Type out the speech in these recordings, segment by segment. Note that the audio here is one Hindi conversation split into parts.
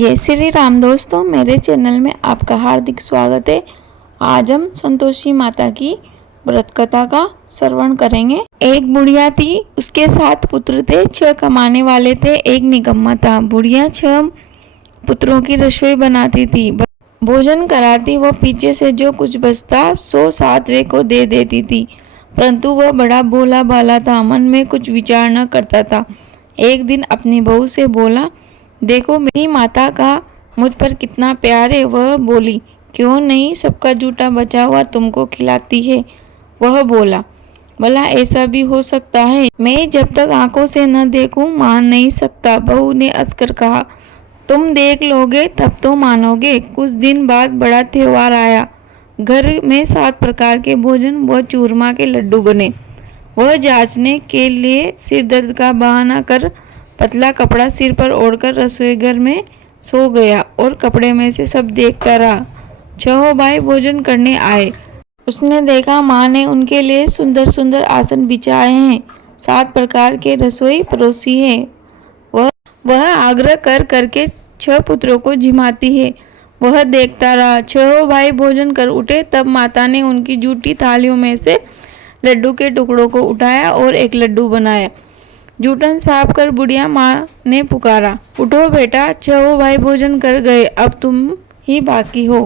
जय श्री राम दोस्तों, मेरे चैनल में आपका हार्दिक स्वागत है। आज हम संतोषी माता की व्रत कथा का श्रवण करेंगे। एक बुढ़िया थी, उसके 7 पुत्र थे। 6 कमाने वाले थे, एक निकम्मा था। बुढ़िया 6 पुत्रों की रसोई बनाती थी, भोजन कराती। वह पीछे से जो कुछ बचता सो 7वें को दे देती थी, परंतु वह बड़ा भोला भाला था, मन में कुछ विचार न करता था। एक दिन अपनी बहू से बोला, देखो मेरी माता का मुझ पर कितना प्यार है। वह बोली, क्यों नहीं, सबका जूठा बचा हुआ तुमको खिलाती है। वह बोला, भला ऐसा भी हो सकता है? मैं जब तक आंखों से न देखूं मान नहीं सकता। बहू ने हंसकर कहा, तुम देख लोगे तब तो मानोगे। कुछ दिन बाद बड़ा त्योहार आया। घर में 7 प्रकार के भोजन व चूरमा के लड्डू बने। वह जांचने के लिए सिर दर्द का बहाना कर पतला कपड़ा सिर पर ओढ़कर रसोई घर में सो गया और कपड़े में से सब देखता रहा। 6 भाई भोजन करने आए। उसने देखा माँ ने उनके लिए सुंदर सुंदर आसन बिछाए हैं, 7 प्रकार के रसोई परोसी है। वह आग्रह कर करके 6 पुत्रों को जिमाती है। वह देखता रहा। 6 भाई भोजन कर उठे, तब माता ने उनकी जूठी थालियों में से लड्डू के टुकड़ों को उठाया और एक लड्डू बनाया। जूठन साफ कर बुढ़िया माँ ने पुकारा, उठो बेटा, 6 भाई भोजन कर गए, अब तुम ही बाकी हो।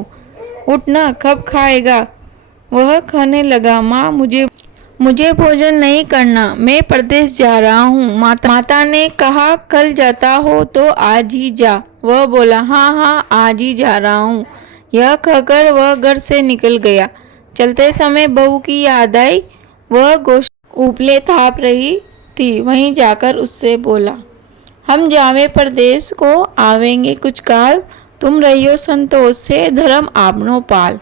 उठ न, कब खाएगा? वह खाने लगा। माँ, मुझे भोजन नहीं करना, मैं परदेश जा रहा हूँ। माता ने कहा, कल जाता हो तो आज ही जा। वह बोला, हाँ हाँ, आज ही जा रहा हूँ। यह कहकर वह घर से निकल गया। चलते समय बहू की याद आई। वह गोश्त उपले थाप रही थी, वहीं जाकर उससे बोला, हम जावे परदेश को, आवेंगे कुछ काल, तुम रहियो संतोष से, धर्म आपनो पाल।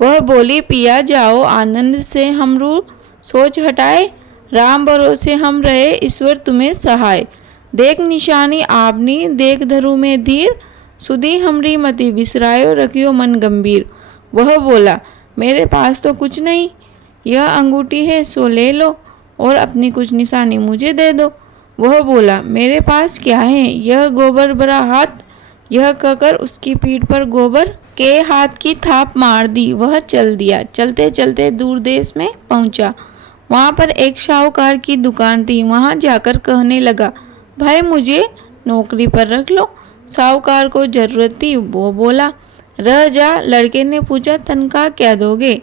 वह बोली, पिया जाओ आनंद से, हमरू सोच हटाए, राम भरोसे हम रहे, ईश्वर तुम्हें सहाय। देख निशानी आपनी, देख धरु में धीर, सुधी हमरी मति बिसरायो, रखियो मन गंभीर। वह बोला, मेरे पास तो कुछ नहीं, यह अंगूठी है सो ले लो और अपनी कुछ निशानी मुझे दे दो। वह बोला, मेरे पास क्या है, यह गोबर भरा हाथ। यह कहकर उसकी पीठ पर गोबर के हाथ की थाप मार दी। वह चल दिया। चलते चलते दूर देश में पहुंचा। वहां पर एक साहूकार की दुकान थी। वहां जाकर कहने लगा, भाई मुझे नौकरी पर रख लो। साहूकार को जरूरत थी। वो बोला, रह जा। लड़के ने पूछा, तनख्वाह क्या दोगे?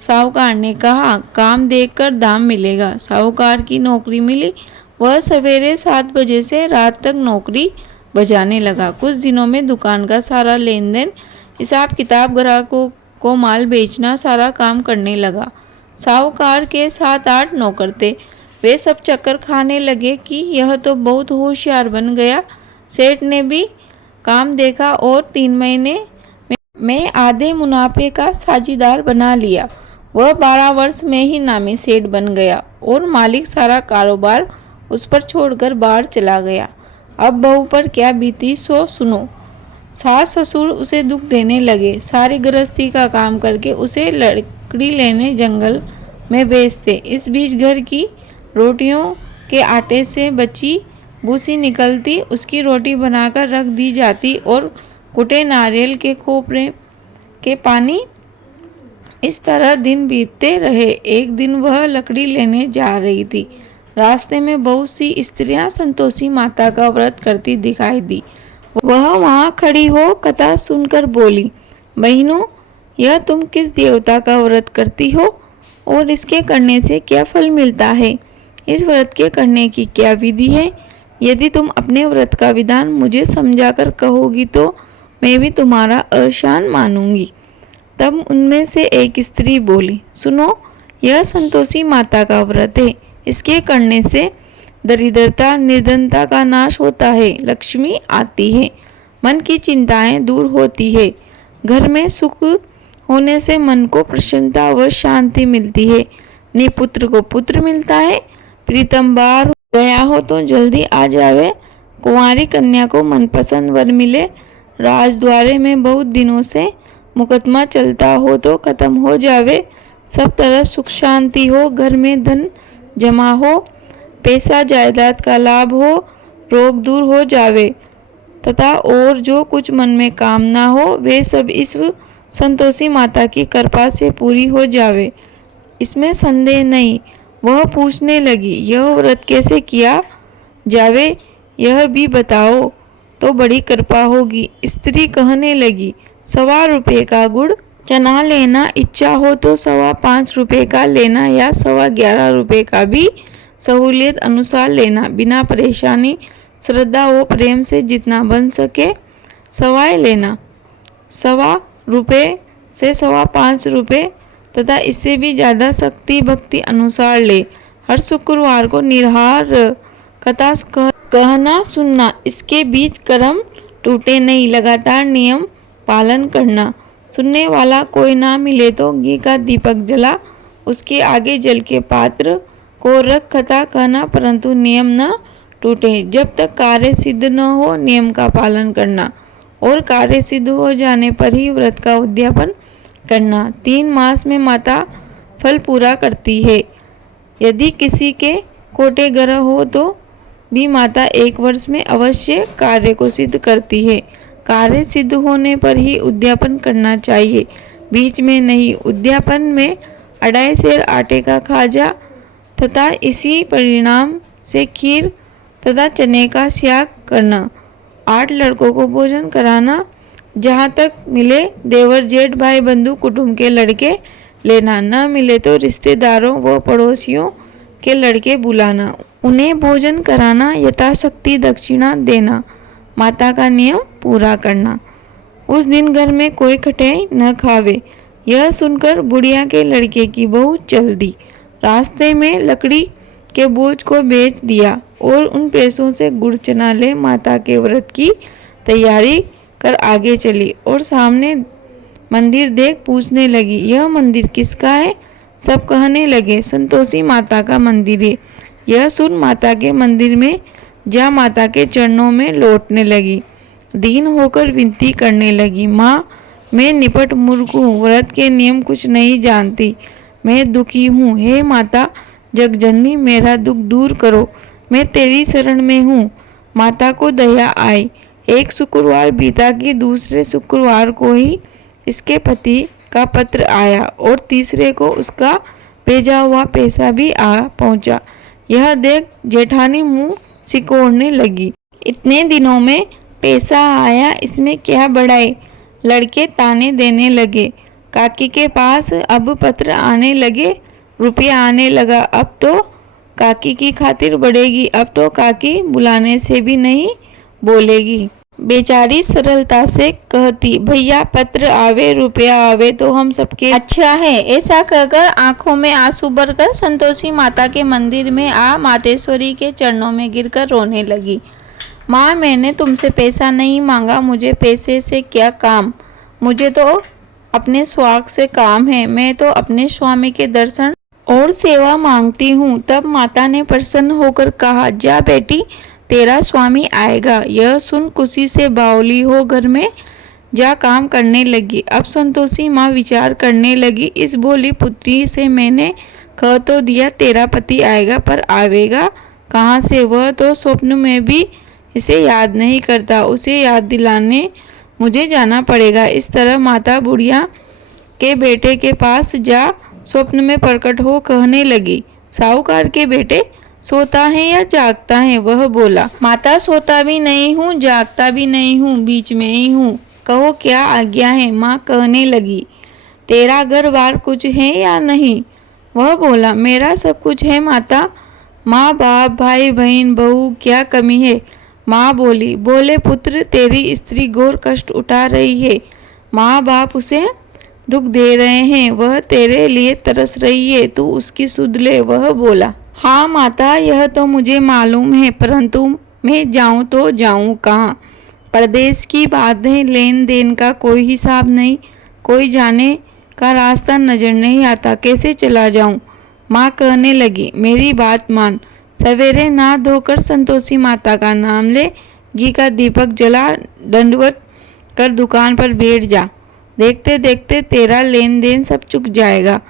साहूकार ने कहा, काम देखकर दाम मिलेगा। साहूकार की नौकरी मिली। वह सवेरे 7 बजे से रात तक नौकरी बजाने लगा। कुछ दिनों में दुकान का सारा लेन देन, हिसाब किताब, ग्राहकों को माल बेचना, सारा काम करने लगा। साहूकार के 7-8 नौकर थे। वे सब चक्कर खाने लगे कि यह तो बहुत होशियार बन गया। सेठ ने भी काम देखा और 3 महीने में आधे मुनाफे का साझीदार बना लिया। वह 12 वर्ष में ही नामी सेठ बन गया और मालिक सारा कारोबार उस पर छोड़कर बाहर चला गया। अब बहू पर क्या बीती सो सुनो। सास ससुर उसे दुख देने लगे। सारी गृहस्थी का काम करके उसे लकड़ी लेने जंगल में भेजते। इस बीच घर की रोटियों के आटे से बची भूसी निकलती, उसकी रोटी बनाकर रख दी जाती और कुटे नारियल के खोपरे के पानी। इस तरह दिन बीतते रहे। एक दिन वह लकड़ी लेने जा रही थी। रास्ते में बहुत सी स्त्रियां संतोषी माता का व्रत करती दिखाई दी। वह वहां खड़ी हो कथा सुनकर बोली, बहनों, यह तुम किस देवता का व्रत करती हो और इसके करने से क्या फल मिलता है? इस व्रत के करने की क्या विधि है? यदि तुम अपने व्रत का विधान मुझे समझाकर कहोगी तो मैं भी तुम्हारा अहसान मानूंगी। तब उनमें से एक स्त्री बोली, सुनो, यह संतोषी माता का व्रत है। इसके करने से दरिद्रता निर्धनता का नाश होता है, लक्ष्मी आती है, मन की चिंताएं दूर होती है, घर में सुख होने से मन को प्रसन्नता व शांति मिलती है, निपुत्र को पुत्र मिलता है, प्रीतम बाहर हो गया हो तो जल्दी आ जावे, कुंवारी कन्या को मनपसंद वर मिले, राजद्वारे में बहुत दिनों से मुकदमा चलता हो तो खत्म हो जावे, सब तरह सुख शांति हो, घर में धन जमा हो, पैसा जायदाद का लाभ हो, रोग दूर हो जावे, तथा और जो कुछ मन में कामना हो वे सब इस संतोषी माता की कृपा से पूरी हो जावे, इसमें संदेह नहीं। वह पूछने लगी, यह व्रत कैसे किया जावे, यह भी बताओ तो बड़ी कृपा होगी। स्त्री कहने लगी, 1.25 रुपये का गुड़ चना लेना, इच्छा हो तो 5.25 रुपये का लेना या 11.25 रुपये का भी सहूलियत अनुसार लेना, बिना परेशानी, श्रद्धा व प्रेम से जितना बन सके सवाए लेना। 1.25 रुपये से 5.25 रुपये तथा इससे भी ज़्यादा शक्ति भक्ति अनुसार ले। हर शुक्रवार को निराहार कथा कहना सुनना, इसके बीच कर्म टूटे नहीं, लगातार नियम पालन करना। सुनने वाला कोई ना मिले तो घी का दीपक जला, उसके आगे जल के पात्र को रख कथा कहना, परंतु नियम न टूटे। जब तक कार्य सिद्ध न हो नियम का पालन करना और कार्य सिद्ध हो जाने पर ही व्रत का उद्यापन करना। 3 मास में माता फल पूरा करती है। यदि किसी के कोटे ग्रह हो तो भी माता 1 वर्ष में अवश्य कार्य को सिद्ध करती है। कार्य सिद्ध होने पर ही उद्यापन करना चाहिए, बीच में नहीं। उद्यापन में 2.5 सेर आटे का खाजा तथा इसी परिणाम से खीर तथा चने का स्याग करना। 8 लड़कों को भोजन कराना, जहाँ तक मिले देवर जेठ भाई बंधु कुटुंब के लड़के लेना, न मिले तो रिश्तेदारों व पड़ोसियों के लड़के बुलाना, उन्हें भोजन कराना, यथाशक्ति दक्षिणा देना, माता का नियम पूरा करना। उस दिन घर में कोई खटाई न खावे। यह सुनकर बुढ़िया के लड़के की बहू चल दी। रास्ते में लकड़ी के बोझ को बेच दिया और उन पैसों से गुड़ चना ले माता के व्रत की तैयारी कर आगे चली और सामने मंदिर देख पूछने लगी, यह मंदिर किसका है? सब कहने लगे, संतोषी माता का मंदिर है। यह सुन माता के मंदिर में जा माता के चरणों में लौटने लगी। दीन होकर विनती करने लगी, माँ मैं निपट मूर्ख हूँ, व्रत के नियम कुछ नहीं जानती, मैं दुखी हूँ। हे माता जगजननी मेरा दुख दूर करो, मैं तेरी शरण में हूँ। माता को दया आई। एक शुक्रवार बीता कि दूसरे शुक्रवार को ही इसके पति का पत्र आया और तीसरे को उसका भेजा हुआ पैसा भी आ पहुँचा। यह देख जेठानी मुँह सिकोड़ने लगी, इतने दिनों में पैसा आया, इसमें क्या बढ़ाई? लड़के ताने देने लगे। काकी के पास अब पत्र आने लगे, रुपया आने लगा, अब तो काकी की खातिर बढ़ेगी, अब तो काकी बुलाने से भी नहीं बोलेगी। बेचारी सरलता से कहती, भैया पत्र आवे रुपया आवे तो हम सबके अच्छा है। ऐसा कहकर आंखों में आंसू भरकर संतोषी माता के मंदिर में आ मातेश्वरी के चरणों में गिरकर रोने लगी। माँ मैंने तुमसे पैसा नहीं मांगा, मुझे पैसे से क्या काम, मुझे तो अपने स्वार्थ से काम है, मैं तो अपने स्वामी के दर्शन और सेवा मांगती हूँ। तब माता ने प्रसन्न होकर कहा, जा बेटी तेरा स्वामी आएगा। यह सुन खुशी से बावली हो घर में जा काम करने लगी। अब संतोषी माँ विचार करने लगी, इस भोली पुत्री से मैंने कह तो दिया तेरा पति आएगा, पर आवेगा कहाँ से? वह तो स्वप्न में भी इसे याद नहीं करता, उसे याद दिलाने मुझे जाना पड़ेगा। इस तरह माता बुढ़िया के बेटे के पास जा स्वप्न में प्रकट हो कहने लगी, साहूकार के बेटे सोता है या जागता है? वह बोला, माता सोता भी नहीं हूँ जागता भी नहीं हूँ, बीच में ही हूँ, कहो क्या आज्ञा है? माँ कहने लगी, तेरा घर बार कुछ है या नहीं? वह बोला, मेरा सब कुछ है माता, माँ बाप भाई बहन बहू क्या कमी है? माँ बोली, बोले पुत्र तेरी स्त्री घोर कष्ट उठा रही है, माँ बाप उसे दुख दे रहे हैं, वह तेरे लिए तरस रही है, तू उसकी सुध ले। वह बोला, हाँ माता यह तो मुझे मालूम है, परंतु मैं जाऊँ तो जाऊँ कहाँ? परदेश की बात है, लेन देन का कोई हिसाब नहीं, कोई जाने का रास्ता नजर नहीं आता, कैसे चला जाऊँ? माँ कहने लगी, मेरी बात मान, सवेरे नहा धोकर संतोषी माता का नाम ले, घी का दीपक जला, दंडवत कर दुकान पर बैठ जा, देखते देखते तेरा लेन देन सब चुक जाएगा,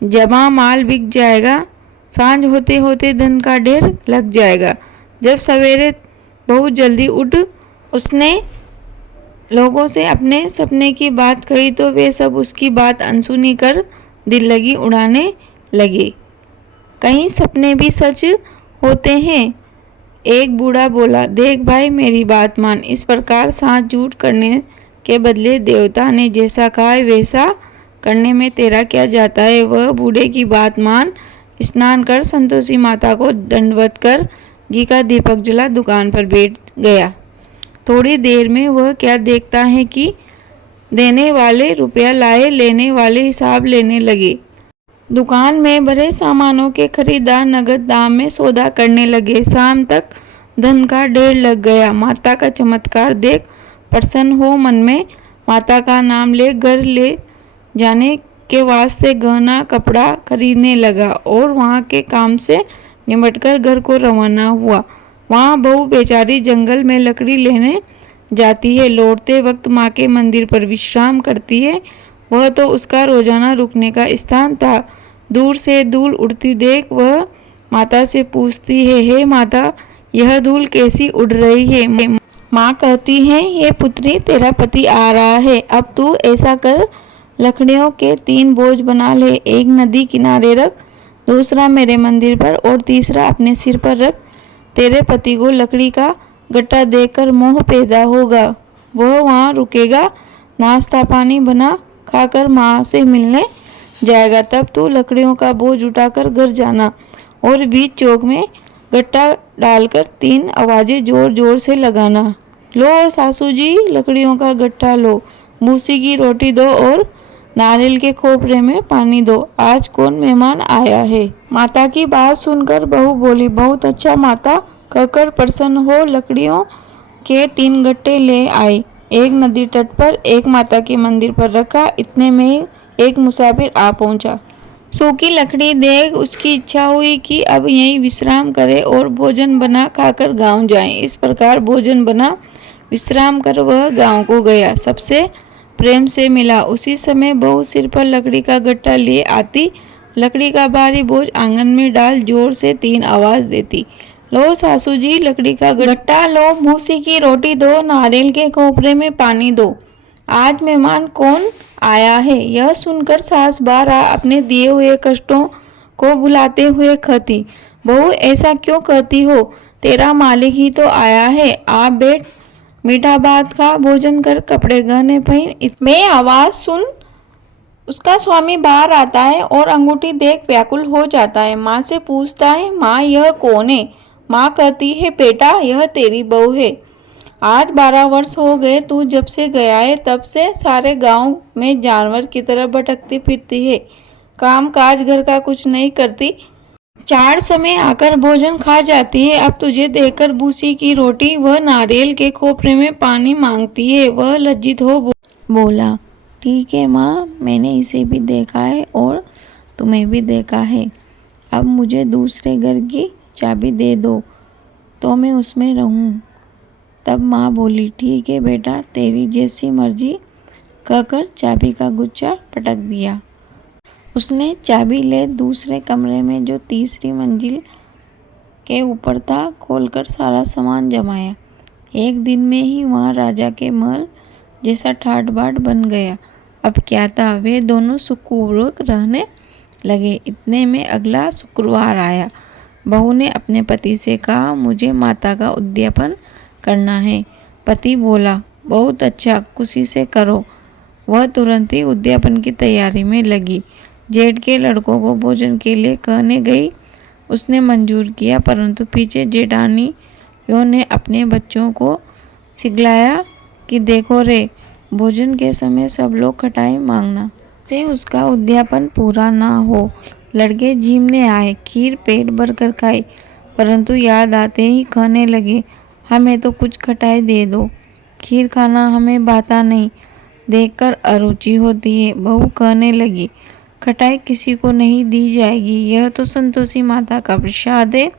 जमा माल बिक जाएगा, सांझ होते होते धन का ढेर लग जाएगा। जब सवेरे बहुत जल्दी उठ उसने लोगों से अपने सपने की बात कही तो वे सब उसकी बात अनसुनी कर दिल लगी उड़ाने लगे। कहीं सपने भी सच होते हैं। एक बूढ़ा बोला, देख भाई मेरी बात मान, इस प्रकार साथ झूठ करने के बदले देवता ने जैसा कहा है वैसा करने में तेरा क्या जाता है। वह बूढ़े की बात मान स्नान कर संतोषी माता को दंडवत कर घी का दीपक जला दुकान पर बैठ गया। थोड़ी देर में वह क्या देखता है कि देने वाले रुपया लाए, लेने वाले हिसाब लेने लगे। दुकान में भरे सामानों के खरीदार नगद दाम में सौदा करने लगे। शाम तक धन का ढेर लग गया। माता का चमत्कार देख प्रसन्न हो मन में माता का नाम ले घर ले जाने के वास्ते गहना कपड़ा खरीदने लगा और वहाँ के काम से निमटकर घर को रवाना हुआ। वहाँ बहू बेचारी जंगल में लकड़ी लेने जाती है। लौटते वक्त माँ के मंदिर पर विश्राम करती है। वह तो उसका रोजाना रुकने का स्थान था। दूर से धूल उड़ती देख वह माता से पूछती है, हे माता यह धूल कैसी उड़ रही है। माँ कहती है, हे पुत्री तेरा पति आ रहा है, अब तू ऐसा कर लकड़ियों के 3 बोझ बना ले, एक नदी किनारे रख, दूसरा मेरे मंदिर पर और तीसरा अपने सिर पर रख। तेरे पति को लकड़ी का गट्टा देकर मोह पैदा होगा, वह वहाँ रुकेगा, नाश्ता पानी बना खाकर माँ से मिलने जाएगा। तब तू लकड़ियों का बोझ उठाकर घर जाना और बीच चौक में गट्टा डालकर 3 आवाजें जोर जोर से लगाना, लो सासू जी लकड़ियों का गट्टा लो, भूसी की रोटी दो और नारियल के खोपरे में पानी दो, आज कौन मेहमान आया है। माता की बात सुनकर बहू बोली, बहुत अच्छा माता, कहकर प्रसन्न हो लकड़ियों के 3 गट्टे ले आई। एक नदी तट पर, एक माता के मंदिर पर रखा। इतने में एक मुसाफिर आ पहुंचा। सूखी लकड़ी देख उसकी इच्छा हुई कि अब यहीं विश्राम करे और भोजन बना खाकर गांव जाए। इस प्रकार भोजन बना विश्राम कर वह गांव को गया। सबसे प्रेम से मिला। उसी समय बहू सिर पर लकड़ी का गट्टा लिए आती, लकड़ी का भारी बोझ आंगन में डाल जोर से 3 आवाज देती, लो सासू जी लकड़ी का गट्टा लो, भूसी की रोटी दो, नारियल के खोपरे में पानी दो, आज मेहमान कौन आया है। यह सुनकर सास बारह अपने दिए हुए कष्टों को भुलाते हुए कहती, बहू ऐसा क्यों कहती हो, तेरा मालिक ही तो आया है, आप बैठ मीठा भात खा, भोजन कर, कपड़े गहने पहन। मैं आवाज सुन उसका स्वामी बाहर आता है और अंगूठी देख व्याकुल हो जाता है। माँ से पूछता है, माँ यह कौन है। माँ कहती है, बेटा यह तेरी बहू है, आज 12 वर्ष हो गए तू जब से गया है, तब से सारे गांव में जानवर की तरह भटकती फिरती है, काम काज घर का कुछ नहीं करती, 4 समय आकर भोजन खा जाती है। अब तुझे देखकर भूसी की रोटी व नारियल के खोपरे में पानी मांगती है। वह लज्जित हो बोला, ठीक है माँ, मैंने इसे भी देखा है और तुम्हें भी देखा है, अब मुझे दूसरे घर की चाबी दे दो तो मैं उसमें रहूं। तब माँ बोली, ठीक है बेटा, तेरी जैसी मर्जी, कहकर चाबी का गुच्छा पटक दिया। उसने चाबी ले दूसरे कमरे में जो तीसरी मंजिल के ऊपर था खोलकर सारा सामान जमाया। एक दिन में ही वहाँ राजा के महल जैसा ठाट बाट बन गया। अब क्या था, वे दोनों सुखपूर्वक रहने लगे। इतने में अगला शुक्रवार आया। बहू ने अपने पति से कहा, मुझे माता का उद्यापन करना है। पति बोला, बहुत अच्छा, खुशी से करो। वह तुरंत ही उद्यापन की तैयारी में लगी। जेठ के लड़कों को भोजन के लिए कहने गई। उसने मंजूर किया, परंतु पीछे जेठानियों ने अपने बच्चों को सिखलाया कि देखो रे, भोजन के समय सब लोग खटाई मांगना से उसका उद्यापन पूरा ना हो। लड़के झीमने आए, खीर पेट भर कर खाई, परंतु याद आते ही कहने लगे, हमें तो कुछ खटाई दे दो, खीर खाना हमें भाता नहीं, देखकर अरुचि होती है। बहू कहने लगी, खटाई किसी को नहीं दी जाएगी, यह तो संतोषी माता का प्रसाद है।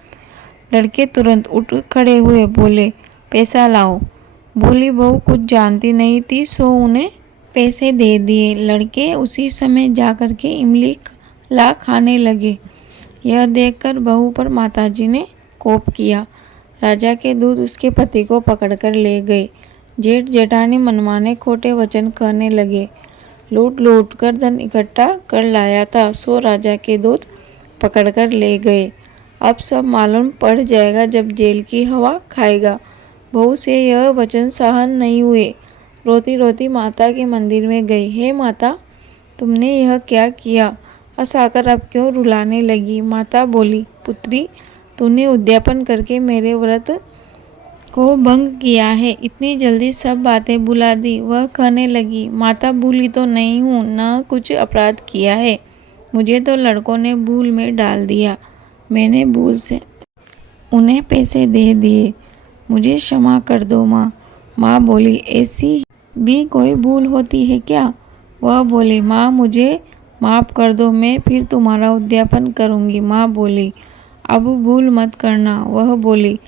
लड़के तुरंत उठ खड़े हुए, बोले, पैसा लाओ। बोली बहू कुछ जानती नहीं थी, सो उन्हें पैसे दे दिए। लड़के उसी समय जाकर के इमली ला खाने लगे। यह देखकर बहू पर माताजी ने कोप किया। राजा के दूत उसके पति को पकड़कर ले गए। जेठ जेठानी मनमाने खोटे वचन कहने लगे। लूट लूट कर धन इकट्ठा कर लाया था, सो राजा के दूत पकड़कर ले गए। अब सब मालूम पड़ जाएगा जब जेल की हवा खाएगा। बहू से यह वचन सहन नहीं हुए। रोती रोती माता के मंदिर में गई। हे माता, तुमने यह क्या किया? हंसाकर अब क्यों रुलाने लगी? माता बोली, पुत्री, तूने उद्यापन करके मेरे व्रत को भंग किया है। इतनी जल्दी सब बातें भुला दी। वह कहने लगी, माता, भूली तो नहीं हूँ, न कुछ अपराध किया है। मुझे तो लड़कों ने भूल में डाल दिया। मैंने भूल से उन्हें पैसे दे दिए। मुझे क्षमा कर दो माँ। माँ बोली, ऐसी भी कोई भूल होती है क्या? वह बोली, माँ, मुझे माफ़ कर दो, मैं फिर तुम्हारा उद्यापन करूँगी। माँ बोली, अब भूल मत करना। वह बोली,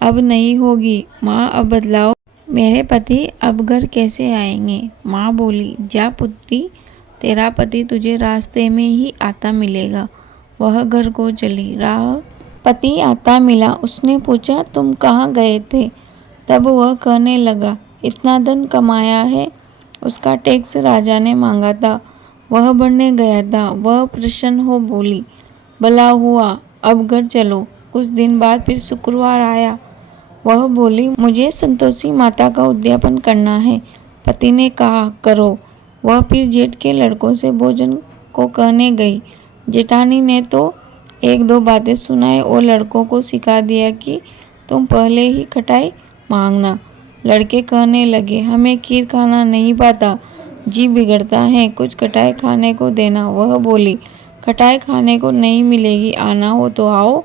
अब नहीं होगी। माँ, अब बदलाओ। मेरे पति अब घर कैसे आएंगे? माँ बोली, जा पुत्री, तेरा पति तुझे रास्ते में ही आता मिलेगा। वह घर को चली। राह पति आता मिला। उसने पूछा, तुम कहाँ गए थे? तब वह कहने लगा, इतना धन कमाया है, उसका टैक्स राजा ने मांगा था, वह भरने गया था। वह प्रसन्न हो बोली, भला हुआ, अब घर चलो। कुछ दिन बाद फिर शुक्रवार आया। वह बोली, मुझे संतोषी माता का उद्यापन करना है। पति ने कहा, करो। वह फिर जेठ के लड़कों से भोजन को कहने गई। जेठानी ने तो एक दो बातें सुनाई और लड़कों को सिखा दिया कि तुम पहले ही खटाई मांगना। लड़के कहने लगे, हमें खीर खाना नहीं पाता, जी बिगड़ता है, कुछ खटाई खाने को देना। वह बोली, खटाई खाने को नहीं मिलेगी, आना हो तो आओ,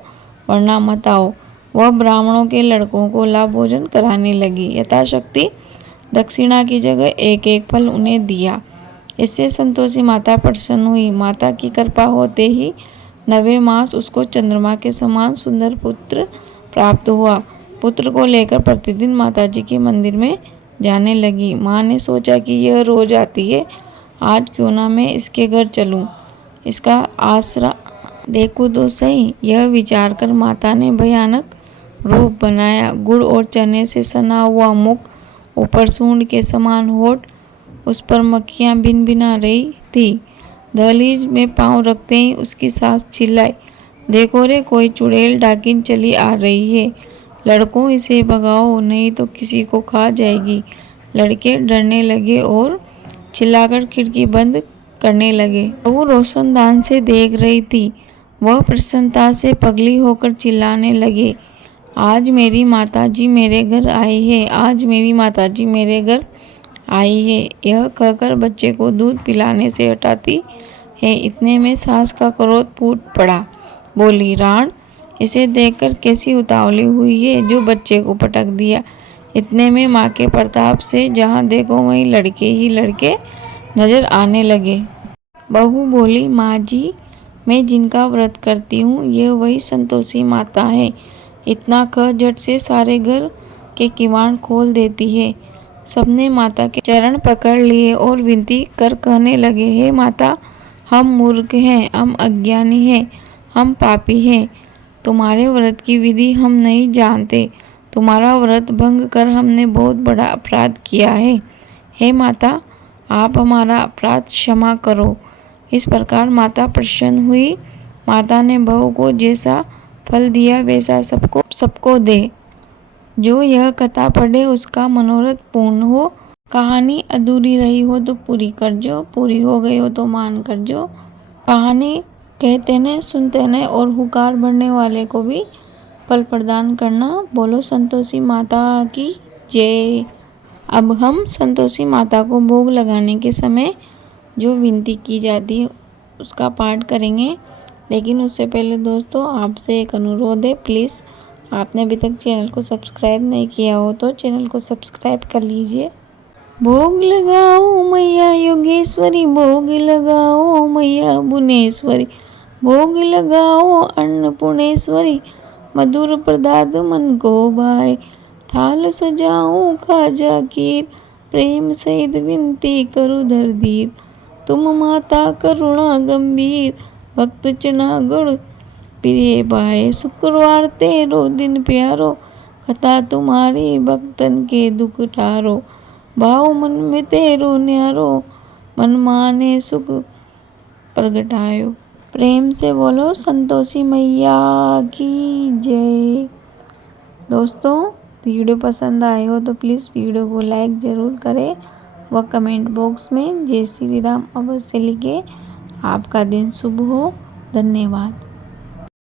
वरना मत आओ। वह ब्राह्मणों के लड़कों को ला भोजन कराने लगी। यथाशक्ति दक्षिणा की जगह एक एक फल उन्हें दिया। इससे संतोषी माता प्रसन्न हुई। माता की कृपा होते ही 9वें मास उसको चंद्रमा के समान सुंदर पुत्र प्राप्त हुआ। पुत्र को लेकर प्रतिदिन माताजी के मंदिर में जाने लगी। माँ ने सोचा कि यह रोज आती है, आज क्यों ना मैं इसके घर चलूं, इसका आसरा देखूं तो सही। यह विचार कर माता ने भयानक रूप बनाया। गुड़ और चने से सना हुआ मुख, ऊपर सूंड के समान होठ, उस पर मक्खियां भिन भिना रही थी। दहलीज में पांव रखते ही उसकी सास चिल्लाई, देखो रे, कोई चुड़ैल डाकिन चली आ रही है, लड़कों इसे भगाओ, नहीं तो किसी को खा जाएगी। लड़के डरने लगे और चिल्लाकर खिड़की बंद करने लगे। बहू रोशनदान से देख रही थी। वह प्रसन्नता से पगली होकर चिल्लाने लगे, आज मेरी माताजी मेरे घर आई है, आज मेरी माताजी मेरे घर आई है। यह कहकर बच्चे को दूध पिलाने से हटाती है। इतने में सास का क्रोध फूट पड़ा। बोली, राण, इसे देखकर कैसी उतावली हुई है जो बच्चे को पटक दिया। इतने में माँ के प्रताप से जहाँ देखो वहीं लड़के ही लड़के नजर आने लगे। बहू बोली, माँ जी, मैं जिनका व्रत करती हूँ यह वही संतोषी माता है। इतना कह झट से सारे घर के किवाड़ खोल देती है। सबने माता के चरण पकड़ लिए और विनती कर कहने लगे, हे माता, हम मूर्ख हैं, हम अज्ञानी हैं, हम पापी हैं। तुम्हारे व्रत की विधि हम नहीं जानते। तुम्हारा व्रत भंग कर हमने बहुत बड़ा अपराध किया है। हे माता, आप हमारा अपराध क्षमा करो। इस प्रकार माता प्रसन्न हुई। माता ने बहू को जैसा फल दिया वैसा सबको दे। जो यह कथा पढ़े उसका मनोरथ पूर्ण हो। कहानी अधूरी रही हो तो पूरी कर जो, पूरी हो गई हो तो मान कर जो। कहानी कहते ने, सुनते ने और हुकार भरने वाले को भी फल प्रदान करना। बोलो संतोषी माता की जय। अब हम संतोषी माता को भोग लगाने के समय जो विनती की जाती है उसका पाठ करेंगे। लेकिन उससे पहले दोस्तों आपसे एक अनुरोध है, प्लीज़ आपने अभी तक चैनल को सब्सक्राइब नहीं किया हो तो चैनल को सब्सक्राइब कर लीजिए। भोग लगाओ मैया योगेश्वरी, भोग लगाओ मैया भुवनेश्वरी, भोग लगाओ अन्नपूर्णेश्वरी, मधुर प्रसाद मन को भाए। थाल सजाऊं खाजा खीर, प्रेम सहित विनती करूँ धर धीर। तुम माता करुणा गंभीर, भक्त चना गुण प्रिय भाए। शुक्रवार तेरो दिन प्यारो, कथा तुम्हारी भक्तन के दुख टारो, भाव मन में तेरो न्यारो, मन माने सुख प्रगटायो। प्रेम से बोलो संतोषी मैया की जय। दोस्तों, वीडियो पसंद आए हो तो प्लीज़ वीडियो को लाइक ज़रूर करें व कमेंट बॉक्स में जय श्री राम अवश्य लिखें। आपका दिन शुभ हो। धन्यवाद।